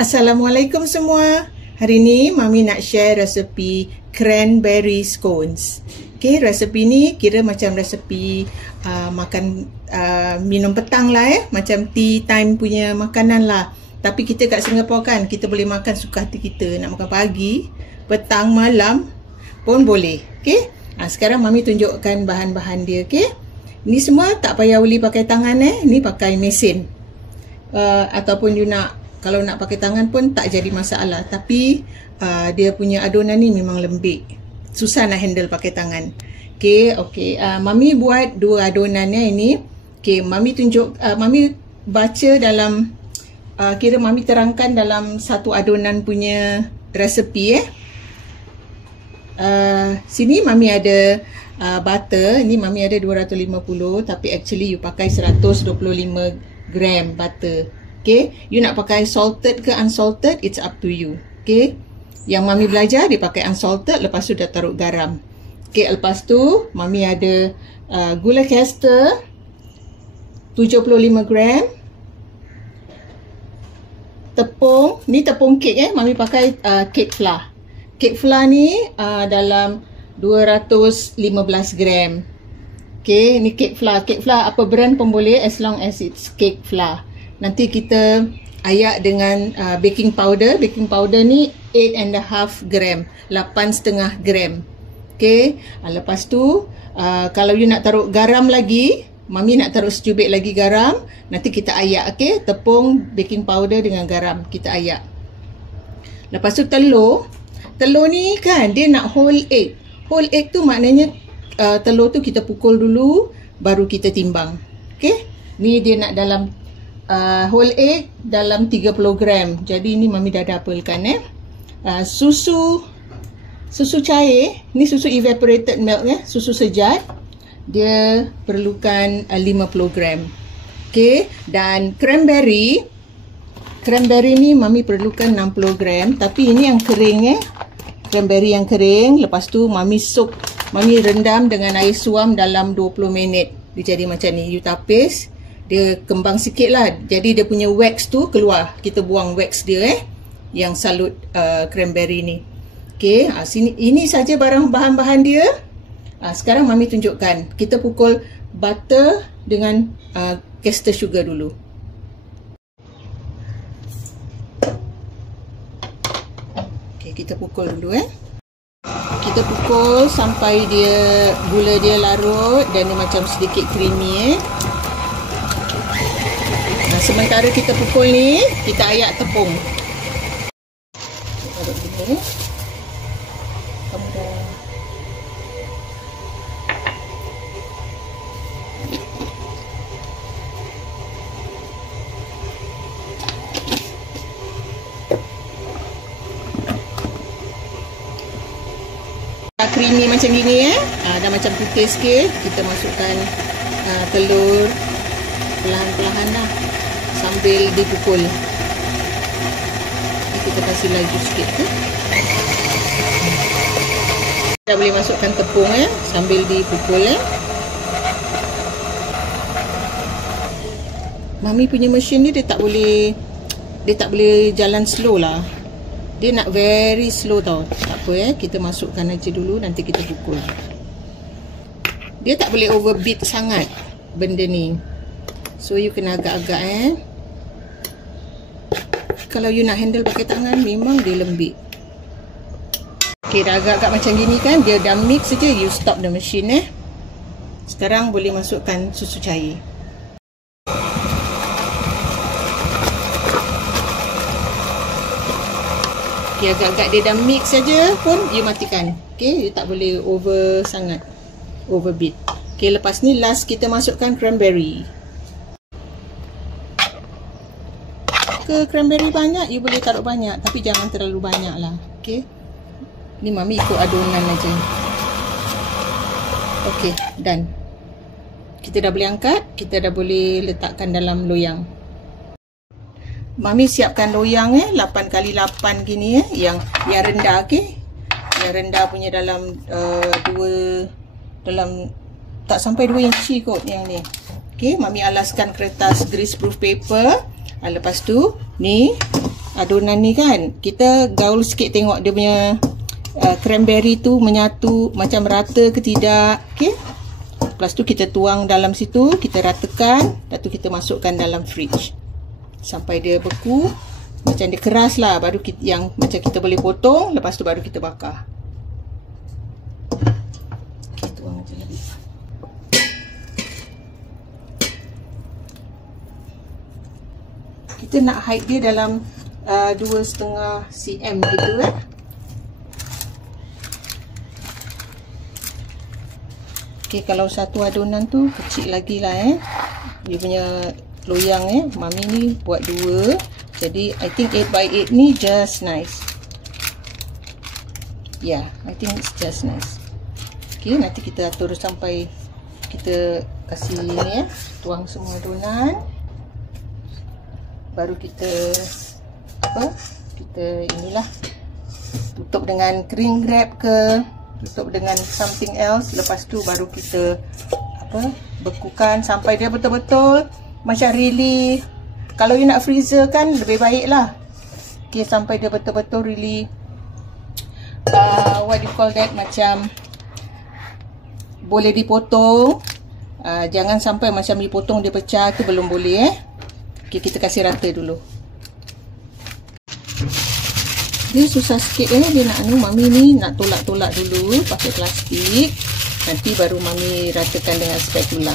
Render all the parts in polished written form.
Assalamualaikum semua. Hari ni Mami nak share resepi cranberry scones. Okay, resepi ni kira macam resepi makan minum petang lah macam tea time punya makanan lah. Tapi kita kat Singapura kan, kita boleh makan suka hati kita. Nak makan pagi, petang, malam pun boleh. Okay, sekarang Mami tunjukkan bahan-bahan dia. Okay, ni semua tak payah uli pakai tangan ni pakai mesin. Ataupun you nak, kalau nak pakai tangan pun tak jadi masalah. Tapi dia punya adunan ni memang lembik, susah nak handle pakai tangan. Okay. Mami buat dua adunannya ini. Okay, Mami tunjuk, Mami baca dalam, kira Mami terangkan dalam satu adunan punya resepi. Sini Mami ada butter. Ni Mami ada 250, tapi actually you pakai 125 gram butter. Okay, you nak pakai salted ke unsalted, it's up to you. Okay, yang Mami belajar dia pakai unsalted, lepas tu dah taruh garam. Okay, lepas tu Mami ada gula caster 75 gram. Tepung, ni tepung kek Mami pakai cake flour. Cake flour ni dalam 215 gram. Okay, ni cake flour. Cake flour apa brand pun boleh as long as it's cake flour. Nanti kita ayak dengan baking powder. Baking powder ni 8.5 gram, 8,5 gram. Okay, lepas tu kalau you nak taruh garam lagi, Mami nak taruh secubit lagi garam. Nanti kita ayak. Okay, tepung, baking powder dengan garam kita ayak. Lepas tu telur. Telur ni kan dia nak whole egg. Whole egg tu maknanya telur tu kita pukul dulu baru kita timbang. Okay, ni dia nak dalam whole egg dalam 30 gram. Jadi ni Mami dah dapurkan susu cair. Ni susu evaporated milk susu sejat. Dia perlukan 50 gram. Okay, dan cranberry. Cranberry ni Mami perlukan 60 gram, tapi ini yang kering cranberry yang kering. Lepas tu Mami rendam dengan air suam dalam 20 minit. Dia jadi macam ni. You tapis, dia kembang sikit lah. Jadi dia punya wax tu keluar. Kita buang wax dia yang salut cranberry ni. Okay, sini, ini saja bahan-bahan dia. Sekarang Mami tunjukkan. Kita pukul butter dengan caster sugar dulu. Okay, kita pukul dulu Kita pukul sampai gula dia larut dan dia macam sedikit creamy Sementara kita pukul ni, kita ayak tepung. Taruh sini. Kamu dah. Creamy macam gini dah macam putih sikit. Kita masukkan telur perlahan-perlahan sambil dipukul. Kita kasih laju sikit Kita boleh masukkan tepung sambil dipukul Mami punya mesin ni dia tak boleh jalan slow lah. Dia nak very slow tau. Tak apa kita masukkan aja dulu, nanti kita pukul. Dia tak boleh overbeat sangat benda ni. So you kena agak-agak Kalau you nak handle pakai tangan, memang dia lembik. Okay, dah agak-agak macam gini kan, dia dah mix saja, you stop the machine Sekarang boleh masukkan susu cair. Okay, agak-agak dia dah mix saja pun you matikan. Okay, you tak boleh overbeat. Okay, lepas ni last kita masukkan cranberry. Cranberry banyak, you boleh taruh banyak, tapi jangan terlalu banyak lah. Okay, ni Mami ikut adunan aja. Okay, done. Kita dah boleh angkat, kita dah boleh letakkan dalam loyang. Mami siapkan loyang 8x8 gini yang rendah. Okay, yang rendah punya dalam tak sampai 2 inci kot yang ni. Okay, Mami alaskan kertas greaseproof paper. Lepas tu ni adunan ni kan, kita gaul sikit tengok dia punya cranberry tu menyatu macam rata ke tidak. Okey. Lepas tu kita tuang dalam situ, kita ratakan, lepas tu kita masukkan dalam fridge sampai dia beku, macam dia keras lah, baru kita, yang macam kita boleh potong, lepas tu baru kita bakar. Okay, tuang je lagi. Kita nak height dia dalam 2,5 cm gitu kan. Okay, kalau satu adunan tu kecil lagi lah dia punya loyang Mami ni buat 2. Jadi I think 8x8 ni just nice. Yeah, I think it's just nice. Okay, nanti kita atur sampai kita kasih ni tuang semua adunan. Baru kita kita inilah tutup dengan cling wrap ke, tutup dengan something else. Lepas tu baru kita bekukan sampai dia betul-betul macam really, kalau you nak freezer kan lebih baik lah. Okay, sampai dia betul-betul really what do you call that, macam boleh dipotong. Jangan sampai macam dipotong dia pecah, tu belum boleh Okay, kita kasih rata dulu. Dia susah sikit dia nak Mami ni nak tolak-tolak dulu pakai plastik. Nanti baru Mami ratakan dengan spatula.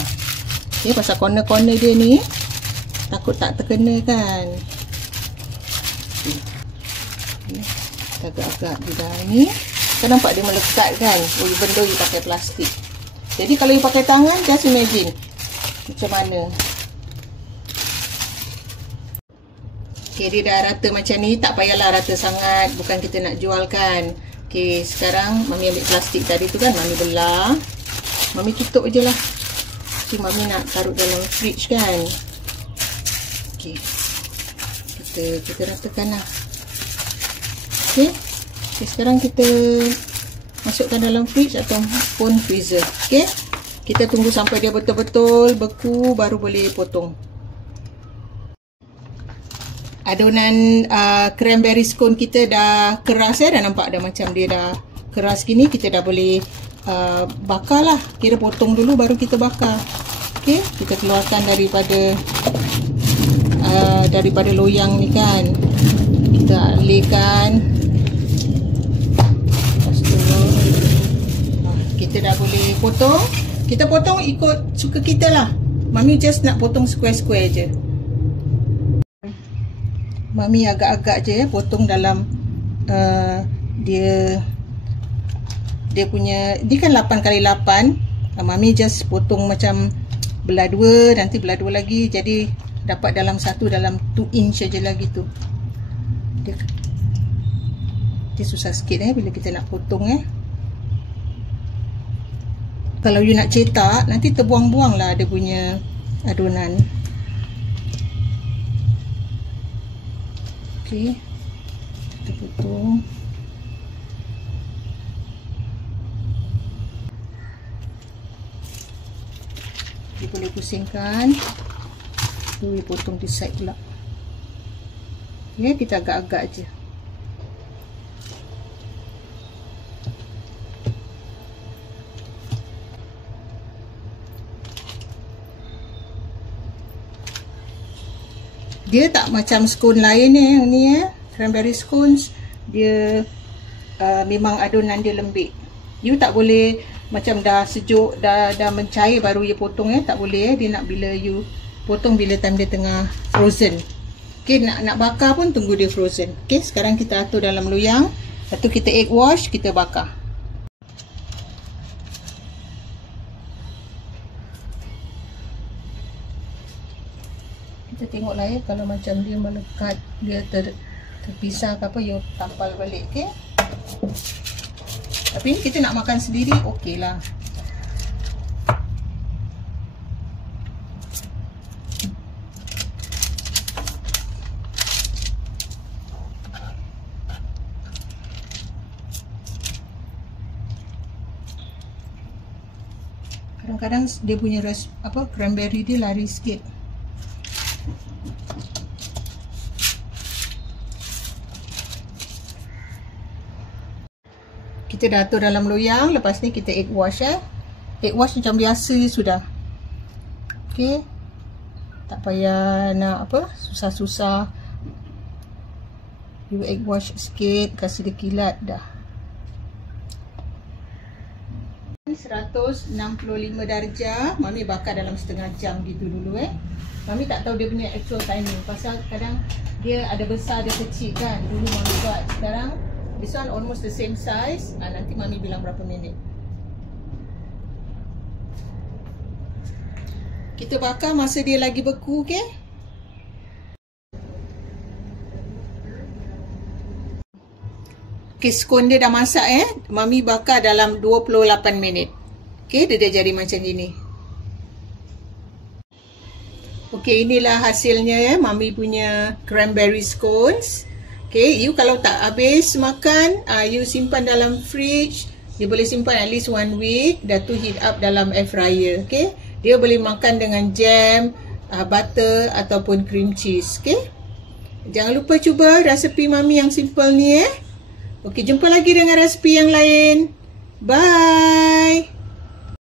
Okay, pasal corner-corner dia ni takut tak terkena kan. Okay, agak-agak di dalam ni. Kau nampak dia melekat kan, benda you pakai plastik. Jadi kalau you pakai tangan, just imagine macam mana. Okay, dia dah rata macam ni, tak payahlah rata sangat, bukan kita nak jual kan. Okay, sekarang Mami ambil plastik tadi tu kan, Mami belah, Mami tutup je lah. Okay, Mami nak taruh dalam fridge kan. Okay, kita ratakan lah. Okay, sekarang kita masukkan dalam fridge ataupun freezer. Okay, kita tunggu sampai dia betul-betul beku, baru boleh potong. Adunan cranberry scone kita dah keras dah nampak dah macam dia dah keras gini. Kita dah boleh bakar lah. Kira potong dulu baru kita bakar. Okay, kita keluarkan daripada loyang ni kan. Kita alihkan. Lepas tu kita dah boleh potong. Kita potong ikut suka kita lah. Mami just nak potong square-square je. Mami agak-agak je potong dalam dia punya, dia kan 8x8. Mami just potong macam belah 2, nanti belah 2 lagi, jadi dapat dalam 2 inch saja lagi tu. Dia susah sikit bila kita nak potong Kalau you nak cetak, nanti terbuang-buang lah dia punya adunan. Okay, kita potong. Dia boleh pusingkan. Boleh potong di side pula. Okay, kita agak-agak je. Dia tak macam scone lain yang ni cranberry scones. Dia memang adunan dia lembik. You tak boleh macam dah sejuk, dah mencair baru you potong tak boleh Dia nak bila you potong bila time dia tengah frozen. Okay, nak bakar pun tunggu dia frozen. Okay, sekarang kita atur dalam loyang. Lepas tu kita egg wash, kita bakar. Kita tengoklah kalau macam dia melekat, dia terpisah ke apa, you tampal balik. Okay, tapi ni kita nak makan sendiri, okey lah. Kadang-kadang dia punya cranberry dia lari sikit. Kita dah atur dalam loyang. Lepas ni kita egg wash Egg wash macam biasa sudah. Okey. Tak payah nak apa, susah-susah. You egg wash sikit, kasih dia kilat dah. 165 darjah, Mami bakar dalam setengah jam gitu dulu Mami tak tahu dia punya actual timing pasal kadang dia ada besar ada kecil kan. Dulu Mami buat, sekarang this one almost the same size. Nanti Mami bilang berapa minit. Kita bakar masa dia lagi beku, okey? Okey, scone dia dah masak Mami bakar dalam 28 minit. Okey, dia dah jadi macam gini. Okey, inilah hasilnya Mami punya cranberry scones. Okey, you kalau tak habis makan, you simpan dalam fridge. You boleh simpan at least 1 week. Dah tu heat up dalam air fryer, okey? Dia boleh makan dengan jam, butter ataupun cream cheese, okey? Jangan lupa cuba resepi Mami yang simple ni Okey, jumpa lagi dengan resepi yang lain. Bye.